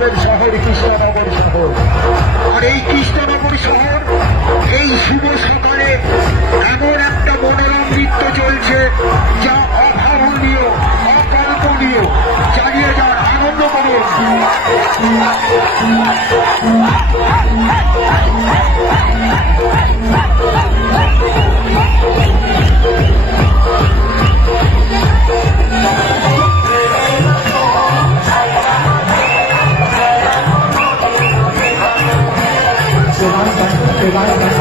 আমাদের শহর কৃষ্ণনগর শহর। আর এই কৃষ্ণনগর শহর এই শুভ সকালে এমন একটা মনোরম নৃত্য চলছে যা অভাবনীয়, অকল্পনীয়। চালিয়ে যান, আনন্দ করুন। Gracias.